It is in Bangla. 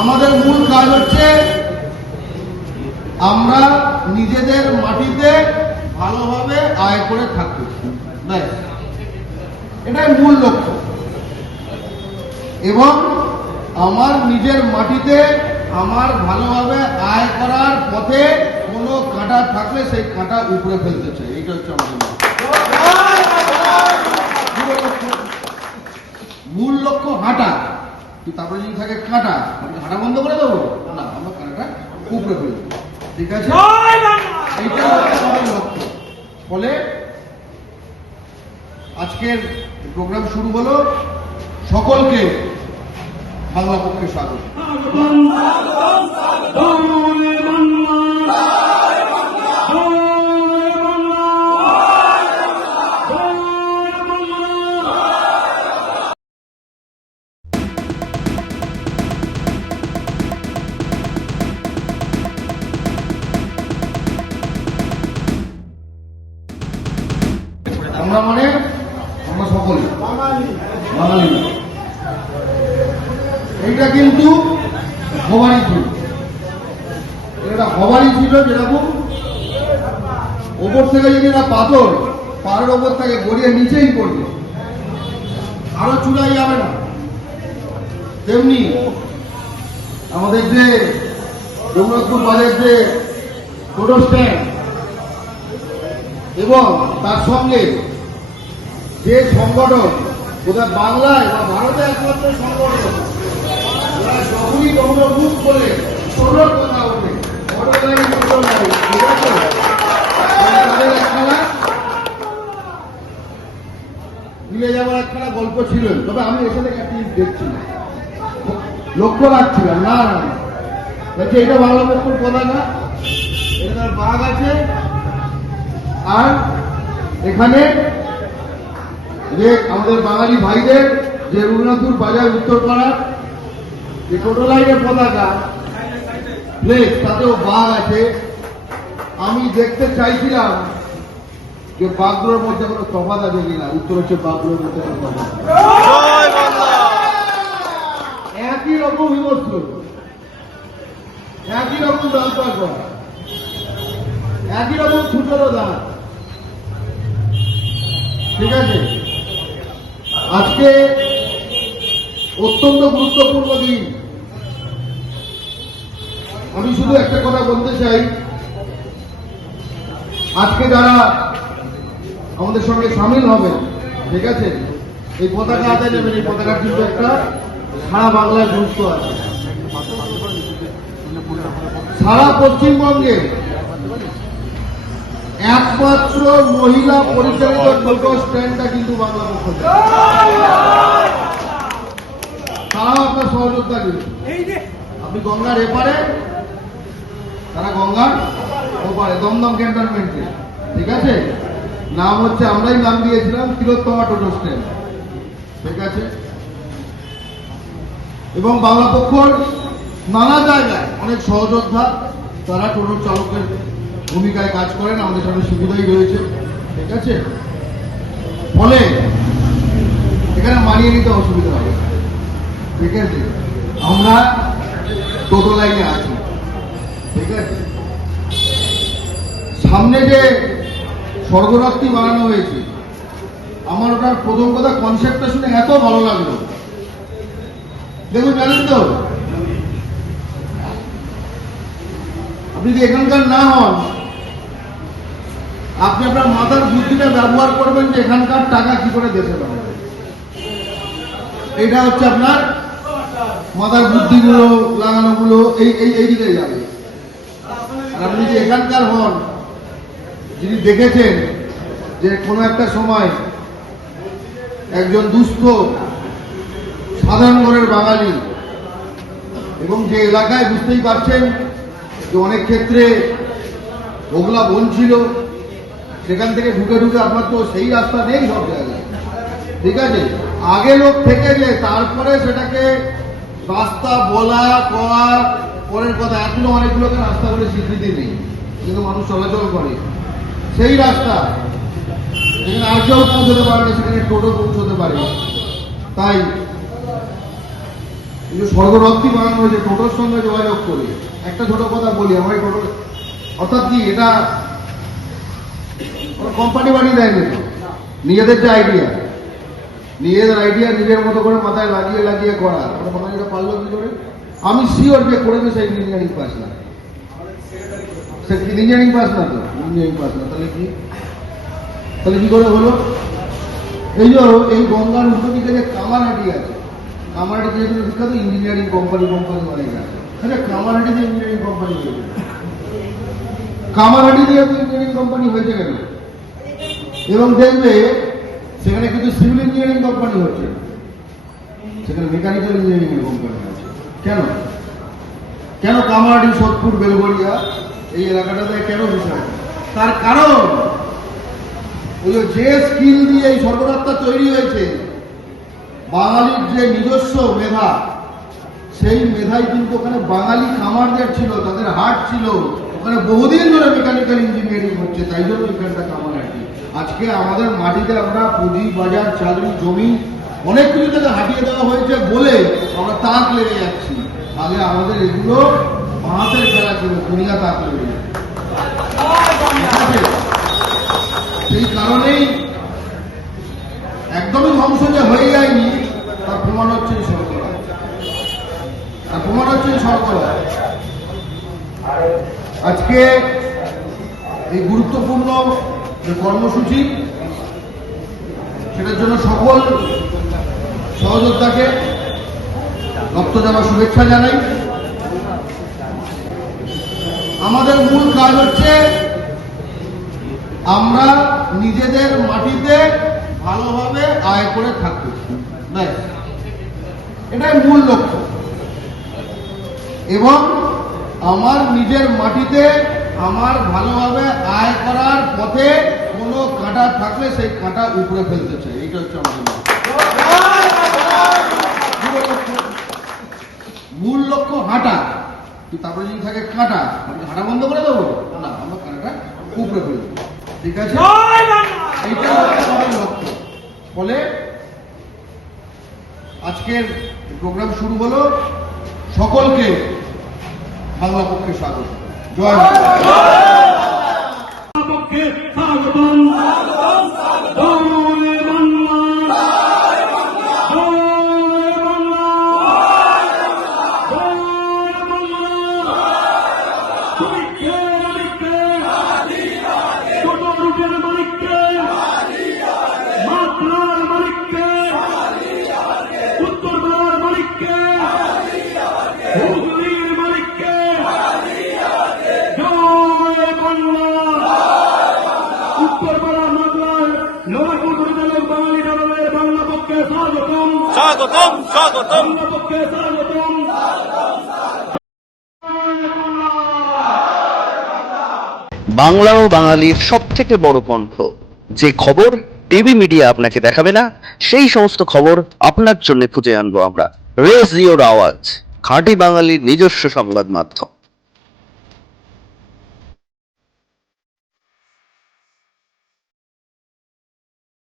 আমাদের মূল কাজ হচ্ছে আমরা নিজেদের মাটিতে ভালোভাবে আয় করে ব্যাস। এটাই মূল লক্ষ্য। এবং আমার নিজের মাটিতে আমার ভালোভাবে আয় করার পথে কোনো কাঁটা থাকলে সেই কাঁটা উপরে ফেলতে চাই। এইটা হচ্ছে আমাদের মূল লক্ষ্য হাঁটা। তারপরে যদি থাকে কাঁটা আমি কি হাঁটা বন্ধ করে দেবো। না আমরা কাঁটাটা উপরে ফেলব ঠিক আছে? এইটা হচ্ছে আমাদের লক্ষ্য। ফলে আজকের প্রোগ্রাম শুরু হলো সকলকে বাংলা পক্ষে স্বাগত। আমরা মানে আমরা সকলে। বাঙালি। এইটা কিন্তু হবারই ছিল এটা হবারই ছিল যেরকম ওপর থেকে যদি না পাথর, পাহাড়ের ওপর থেকে গড়িয়ে নিচেই পড়বে। আরও চুলাই যাবে না। তেমনি আমাদের যে রঘুনাথপুর বাজার যে টোটো স্ট্যান্ড এবং তার সঙ্গে যে সংগঠন কোথায় বাংলায় বা ভারতে একমাত্র সংগঠন, ওরা যখনই কখনো মুখ বলে ছোটোর কথা ওঠে। বড় নাই ছোট মিলে যাওয়ার একখানা গল্প ছিল। তবে আমি থেকে একটি দেখছি। না লক্ষ্য রাখছিলাম, না না না। বলছে এটা বাংলা পক্ষর পতাকা এটা তার বাঘ আছে। আর এখানে যে আমাদের বাঙালি ভাইদের যে রঘুনাথপুর বাজার উত্তরপাড়া যে টোটো লাইনের পতাকা প্লেট তাতেও বাঘ আছে। আমি দেখতে চাইছিলাম যে বাঘগুলোর মধ্যে কোনো তফাৎ আছে কিনা উত্তর হচ্ছে বাঘগুলোর মধ্যে কোনো নেই। একই রকম বিবস্ত্র একই রকম দাঁত করা একই রকম ছুটোরও দাঁত। ঠিক আছে? আজকে অত্যন্ত গুরুত্বপূর্ণ দিন। আমি শুধু একটা কথা বলতে চাই। আজকে যারা আমাদের সঙ্গে সামিল হবে ঠিক আছে? এই পতাকা হাতে নেবেন, এই পতাকা কিন্তু একটা সারা বাংলায় গুরুত্ব আছে। সারা পশ্চিমবঙ্গে একমাত্র মহিলা পরিচালিত টোটো স্ট্যান্ডটা কিন্তু বাংলা পক্ষ তারাও আপনার সহযোগিতা দিন আপনি গঙ্গার এপারে, তারা গঙ্গার ওপারে, দমদম ক্যান্টনমেন্টে। ঠিক আছে? নাম হচ্ছে, আমরাই নাম দিয়েছিলাম, তিলোত্তমা টোটো স্ট্যান্ড ঠিক আছে? এবং বাংলা পক্ষর নানা জায়গায় অনেক সহযোদ্ধা, তারা টোটোর চালকের ভূমিকায় কাজ করেন, আমাদের সামনে সুবিধাই রয়েছে। ঠিক আছে? ফলে এখানে মানিয়ে নিতে অসুবিধা হবে। ঠিক আছে? আমরা টোটো লাইনে আছি। ঠিক আছে? সামনে যে স্বর্গরাত্রি বানানো হয়েছে, আমার ওটার প্রথম কথা কনসেপ্টটা শুনে এত ভালো লাগল। দেখুন, জানেন তো, আপনি যদি এখানকার না হন আপনি আপনার মাথার বুদ্ধিটা ব্যবহার করবেন যে এখানকার টাকা কি করে দেশে পাবেন এটা হচ্ছে আপনার মাথার বুদ্ধিগুলো, লাগানোগুলো, এই এই এই দিকে যাবে। আর আপনি যে এখানকার হন, যিনি দেখেছেন যে কোনো একটা সময় একজন দুস্থ, সাধারণ ঘরের বাঙালি, এবং যে এলাকায় বুঝতেই পারছেন যে অনেক ক্ষেত্রে ওগুলা বন ছিল সেখান থেকে ঢুকে ঢুকে আপনার তো সেই রাস্তা নেই সব জায়গায়। ঠিক আছে? আগে লোক থেকে যে তারপরে সেটাকে রাস্তা বলা, করা, পরের কথা, এখনও অনেকগুলোকে রাস্তা বলে স্বীকৃতি নেই। কিন্তু মানুষ চলাচল করে। সেই রাস্তা সেখানে আর কেউ পৌঁছতে পারে না সেখানে টোটো পৌঁছতে পারে। তাই কিন্তু স্বর্গরত্তি বানানো হয়েছে, টোটোর সঙ্গে যোগাযোগ করে। একটা ছোট কথা বলি, আমার টোটো অর্থাৎ কি, এটা কোম্পানি বানিয়ে দেয়নি। তো নিজেদের যে আইডিয়া নিজেদের আইডিয়া নিজের মতো করে মাথায় লাগিয়ে লাগিয়ে করা। ওটা কোম্পানিটা পারল কি করে? আমি শিওর যে করেছে সেই ইঞ্জিনিয়ারিং পাস না। সে ইঞ্জিনিয়ারিং পাস না তো? ইঞ্জিনিয়ারিং পাস না। তাহলে কি? তাহলে কি করে হলো? এই যে এই গঙ্গার উল্টো দিকে যে কামারহাটি আছে। কামারহাটি যেহেতু বিখ্যাত ইঞ্জিনিয়ারিং কোম্পানি কোম্পানি অনেক আছে। আচ্ছা কামারহাটিতে ইঞ্জিনিয়ারিং কোম্পানি হয়েছে। কামারহাটিতে ইঞ্জিনিয়ারিং কোম্পানি হয়েছে কেন? এবং দেখবে সেখানে কিন্তু সিভিল ইঞ্জিনিয়ারিং কোম্পানি হচ্ছে। সেখানে মেকানিক্যাল ইঞ্জিনিয়ারিং এর কোম্পানি আছে কেন? কেন কামারহাটি, সোদপুর, বেলগড়িয়া এই এলাকাটাতে কেন বিষয় তার কারণ, ওই যে স্কিল দিয়ে এই সর্বরাত্মা তৈরি হয়েছে, বাঙালির যে নিজস্ব মেধা, সেই মেধাই কিন্তু ওখানে বাঙালি কামারদের ছিল, তাদের হাট ছিল। ওখানে বহুদিন ধরে মেকানিক্যাল ইঞ্জিনিয়ারিং হচ্ছে, তাই জন্য এখানটা কামারহাটি আজকে আমাদের মাটিতে আমরা পুঁজি, বাজার, চাকরি, জমি, অনেক কিছু থেকে হাঁটিয়ে দেওয়া হয়েছে বলে আমরা তাক লেগে যাচ্ছি। আগে আমাদের এগুলো হাতের খেলা ছিল দুনিয়া তাক লেগে যাচ্ছে সেই কারণেই একদমই ধ্বংস যে হয়ে যায়নি, তার প্রমাণ হচ্ছে এই সরকার। তার প্রমাণ হচ্ছে এই সরকার। আজকে এই গুরুত্বপূর্ণ যে কর্মসূচি, সেটার জন্য সকল সহযোদ্ধাকে রক্ত দেওয়ার শুভেচ্ছা জানাই। আমাদের মূল কাজ হচ্ছে আমরা নিজেদের মাটিতে ভালোভাবে আয় করে ব্যাস, এটাই মূল লক্ষ্য। এবং আমার নিজের মাটিতে আমার ভালোভাবে আয় করার পথে কোনো কাঁটা থাকলে সেই কাঁটা উপরে ফেলতে চাই। এইটা হচ্ছে আমাদের মূল লক্ষ্য হাঁটা। তারপরে যদি থাকে কাঁটা আমি হাঁটা বন্ধ করে দেবো? না আমরা কাঁটাটা উপরে ফেলব। ঠিক আছে? এইটা হচ্ছে আমাদের লক্ষ্য। ফলে আজকের প্রোগ্রাম শুরু হলো সকলকে বাংলা পক্ষে স্বাগত। জয় উত্তরপাড়া মামলার নবাবপুর পরিচালক বাঙালি দালালের বাংলা পক্ষে স্বাগতম। স্বাগতম স্বাগতম। বাংলা পক্ষে স্বাগতম। বাংলা ও বাঙালির সব থেকে বড় কণ্ঠ। যে খবর টিভি মিডিয়া আপনাকে দেখাবে না সেই সমস্ত খবর আপনার জন্য খুঁজে আনব আমরা। রেস ইওর আওয়াজ খাঁটি বাঙালির নিজস্ব সংবাদ মাধ্যম।